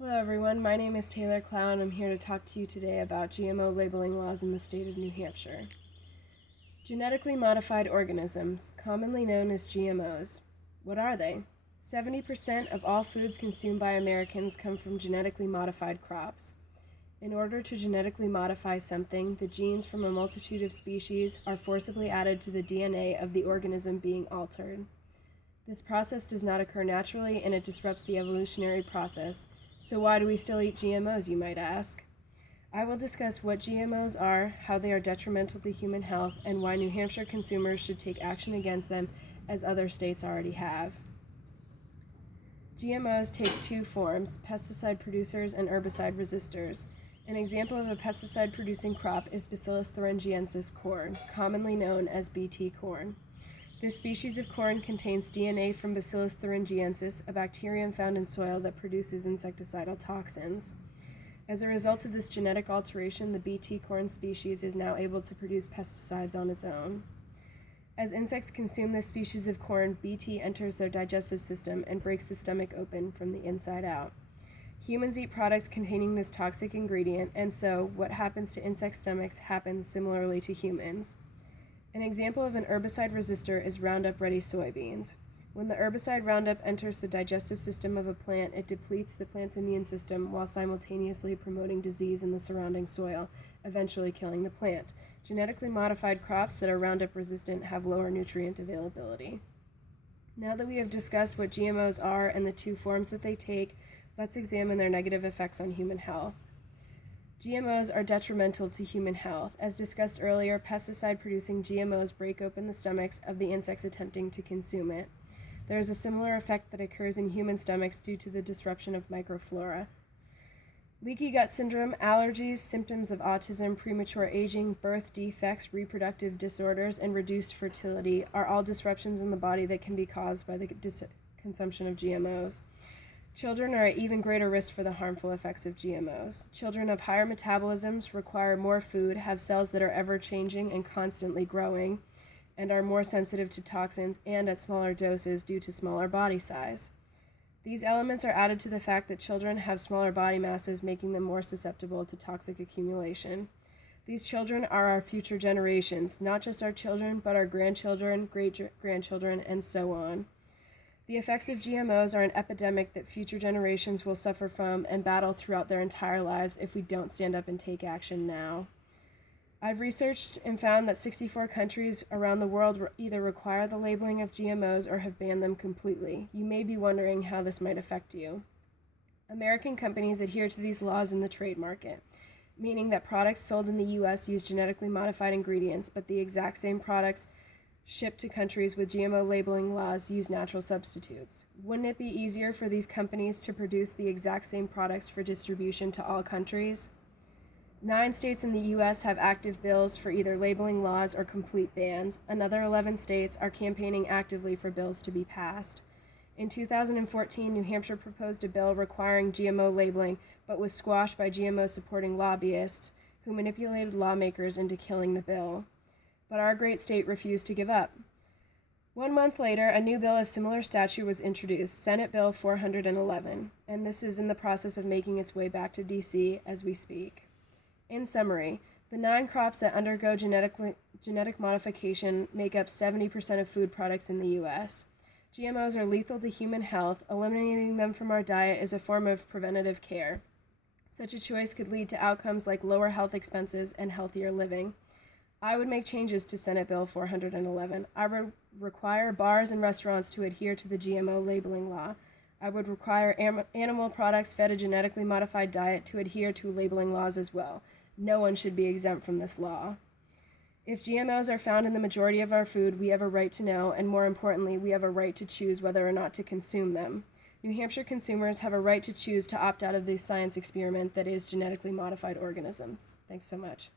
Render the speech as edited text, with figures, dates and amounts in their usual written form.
Hello everyone, my name is Taylor Clow and I'm here to talk to you today about GMO labeling laws in the state of New Hampshire. Genetically modified organisms, commonly known as GMOs. What are they? 70% of all foods consumed by Americans come from genetically modified crops. In order to genetically modify something, the genes from a multitude of species are forcibly added to the DNA of the organism being altered. This process does not occur naturally and it disrupts the evolutionary process. So why do we still eat GMOs, you might ask? I will discuss what GMOs are, how they are detrimental to human health, and why New Hampshire consumers should take action against them as other states already have. GMOs take two forms, pesticide producers and herbicide resistors. An example of a pesticide-producing crop is Bacillus thuringiensis corn, commonly known as BT corn. This species of corn contains DNA from Bacillus thuringiensis, a bacterium found in soil that produces insecticidal toxins. As a result of this genetic alteration, the BT corn species is now able to produce pesticides on its own. As insects consume this species of corn, BT enters their digestive system and breaks the stomach open from the inside out. Humans eat products containing this toxic ingredient, and so what happens to insect stomachs happens similarly to humans. An example of an herbicide resistor is Roundup Ready soybeans. When the herbicide Roundup enters the digestive system of a plant, it depletes the plant's immune system while simultaneously promoting disease in the surrounding soil, eventually killing the plant. Genetically modified crops that are Roundup resistant have lower nutrient availability. Now that we have discussed what GMOs are and the two forms that they take, let's examine their negative effects on human health. GMOs are detrimental to human health. As discussed earlier, pesticide-producing GMOs break open the stomachs of the insects attempting to consume it. There is a similar effect that occurs in human stomachs due to the disruption of microflora. Leaky gut syndrome, allergies, symptoms of autism, premature aging, birth defects, reproductive disorders, and reduced fertility are all disruptions in the body that can be caused by the consumption of GMOs. Children are at even greater risk for the harmful effects of GMOs. Children of higher metabolisms require more food, have cells that are ever-changing and constantly growing, and are more sensitive to toxins and at smaller doses due to smaller body size. These elements are added to the fact that children have smaller body masses, making them more susceptible to toxic accumulation. These children are our future generations, not just our children, but our grandchildren, great-grandchildren, and so on. The effects of GMOs are an epidemic that future generations will suffer from and battle throughout their entire lives if we don't stand up and take action now. I've researched and found that 64 countries around the world either require the labeling of GMOs or have banned them completely. You may be wondering how this might affect you. American companies adhere to these laws in the trade market, meaning that products sold in the U.S. use genetically modified ingredients, but the exact same products shipped to countries with GMO labeling laws use natural substitutes. Wouldn't it be easier for these companies to produce the exact same products for distribution to all countries? 9 states in the U.S. have active bills for either labeling laws or complete bans. Another 11 states are campaigning actively for bills to be passed. In 2014, New Hampshire proposed a bill requiring GMO labeling, but was squashed by GMO-supporting lobbyists who manipulated lawmakers into killing the bill. But our great state refused to give up. 1 month later, a new bill of similar stature was introduced, Senate Bill 411, and this is in the process of making its way back to D.C. as we speak. In summary, the 9 crops that undergo genetic modification make up 70% of food products in the U.S. GMOs are lethal to human health. Eliminating them from our diet is a form of preventative care. Such a choice could lead to outcomes like lower health expenses and healthier living. I would make changes to Senate Bill 411. I would require bars and restaurants to adhere to the GMO labeling law. I would require animal products fed a genetically modified diet to adhere to labeling laws as well. No one should be exempt from this law. If GMOs are found in the majority of our food, we have a right to know, and more importantly, we have a right to choose whether or not to consume them. New Hampshire consumers have a right to choose to opt out of the science experiment that is genetically modified organisms. Thanks so much.